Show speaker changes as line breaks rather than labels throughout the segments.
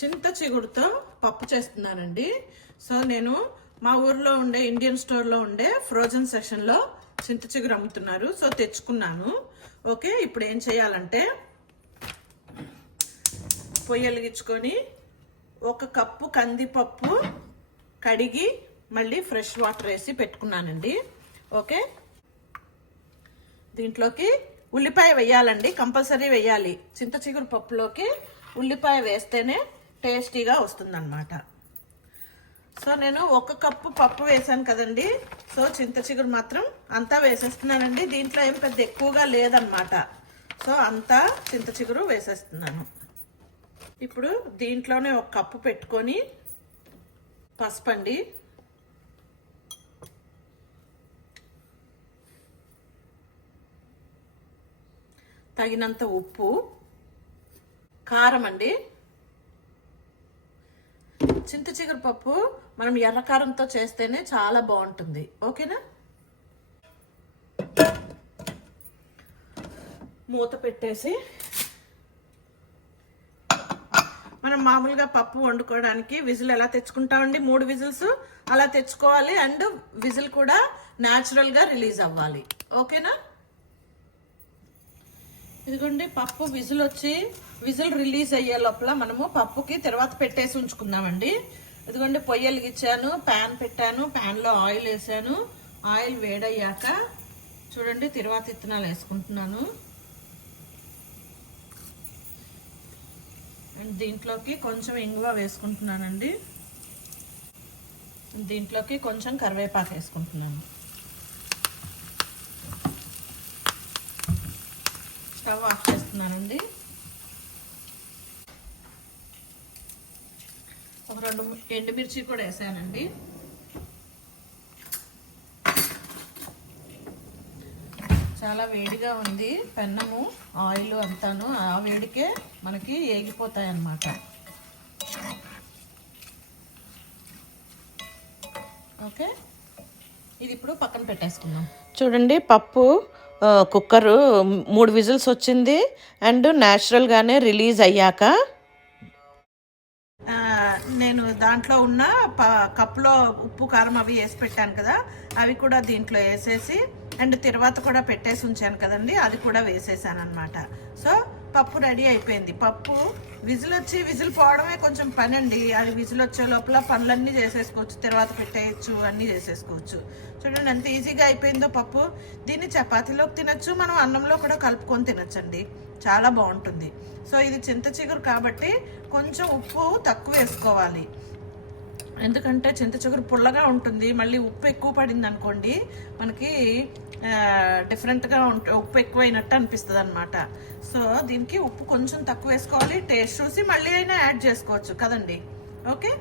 చింత చిగురుతో పప్పు చేస్తున్నానండి సో నేను మా ఊర్లో ఉండే ఇండియన్ స్టోర్లో ఉండే ఫ్రోజన్ సెక్షన్లో చింత చిగురు అమ్ముతున్నారు. సో తెచ్చుకున్నాను. ఓకే ఇప్పుడు ఏం చేయాలంటే పొయ్యి వెలిగించుకొని ఒక కప్పు కందిపప్పు కడిగి మళ్ళీ ఫ్రెష్ వాటర్ వేసి పెట్టుకున్నానండి. ఓకే? దీంట్లోకి ఉల్లిపాయ వేయాలండి. కంపల్సరీ వేయాలి. చింత చిగురు పప్పులోకి ఉల్లిపాయ వేస్తేనే టేస్టీగా వస్తుందన్నమాట. సో నేను ఒక కప్పు పప్పు వేసాను కదండి. సో చింత చిగురు మాత్రం అంతా వేసేస్తున్నానండి. దీంట్లో ఏం పెద్ద ఎక్కువగా లేదనమాట సో అంతా చింత చిగురు వేసేస్తున్నాను. ఇప్పుడు దీంట్లోనే ఒక కప్పు పెట్టుకొని పసుపండి. తగినంత ఉప్పు. కారం అండి. చింత చిగురు పప్పు మనం ఎర్రకారంతో చేస్తేనే చాలా బాగుంటుంది. ఓకేనా? మూత పెట్టేసి మనం మామూలుగా పప్పు వండుకోవడానికి విజిల్ ఎలా తెచ్చుకుంటామండి? మూడు విజిల్స్ అలా తెచ్చుకోవాలి అండ్ విజిల్ కూడా న్యాచురల్గా రిలీజ్ అవ్వాలి. ఓకేనా? ఇదిగోండి పప్పు విజిల్ వచ్చి విజిల్ రిలీజ్ అయ్యే లోపల మనము పప్పుకి తర్వాత పెట్టేసి ఉంచుకుందామండి. ఇదిగోండి పొయ్యి వెలిగించాను ప్యాన్ పెట్టాను ప్యాన్లో ఆయిల్ వేసాను. ఆయిల్ వేడయ్యాక చూడండి తర్వాత ఇత్తనాలు వేసుకుంటున్నాను. అండ్ దీంట్లోకి కొంచెం ఇంగువ వేసుకుంటున్నానండి. దీంట్లోకి కొంచెం కరివేపాకు వేసుకుంటున్నాను. స్టవ్ ఆఫ్ చేస్తున్నానండి. ఒక రెండు ఎండుమిర్చి కూడా వేసానండి. చాలా వేడిగా ఉంది. పెన్నము ఆయిల్ అంతాను. ఆ వేడికే మనకి ఏగిపోతాయి అన్నమాట ఓకే? ఇది ఇప్పుడు పక్కన పెట్టేసుకుందాం. చూడండి పప్పు కుక్కరు మూడు విజిల్స్ వచ్చింది అండ్ న్యాచురల్గానే రిలీజ్ అయ్యాక. నేను దాంట్లో ఉన్న ప కప్పులో ఉప్పు కారం అవి వేసి పెట్టాను కదా అవి కూడా దీంట్లో వేసేసి అండ్ తర్వాత కూడా పెట్టేసి ఉంచాను కదండి అది కూడా వేసేసాను అనమాట సో పప్పు రెడీ అయిపోయింది. పప్పు విజిల్ వచ్చి విజిల్ పోవడమే కొంచెం పని అండి అది విజిల్ వచ్చే లోపల పనులన్నీ చేసేసుకోవచ్చు తర్వాత పెట్టేయచ్చు అన్నీ చేసేసుకోవచ్చు. చూడండి ఎంత ఈజీగా అయిపోయిందో పప్పు. దీన్ని చపాతీలోకి తినచ్చు మనం అన్నంలో కూడా కలుపుకొని తినచ్చండి. చాలా బాగుంటుంది. సో ఇది చింత చిగురు కాబట్టి కొంచెం ఉప్పు తక్కువ వేసుకోవాలి. ఎందుకంటే చింత చిగురు పుల్లగా ఉంటుంది. మళ్ళీ ఉప్పు ఎక్కువ పడింది అనుకోండి మనకి డిఫరెంట్గా ఉంట ఉప్పు ఎక్కువైనట్టు అనిపిస్తుంది అనమాట సో దీనికి ఉప్పు కొంచెం తక్కువ వేసుకోవాలి. టేస్ట్ చూసి మళ్ళీ అయినా యాడ్ చేసుకోవచ్చు కదండి. Okay?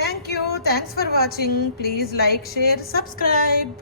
Thank you. Thanks for watching. Please like share subscribe.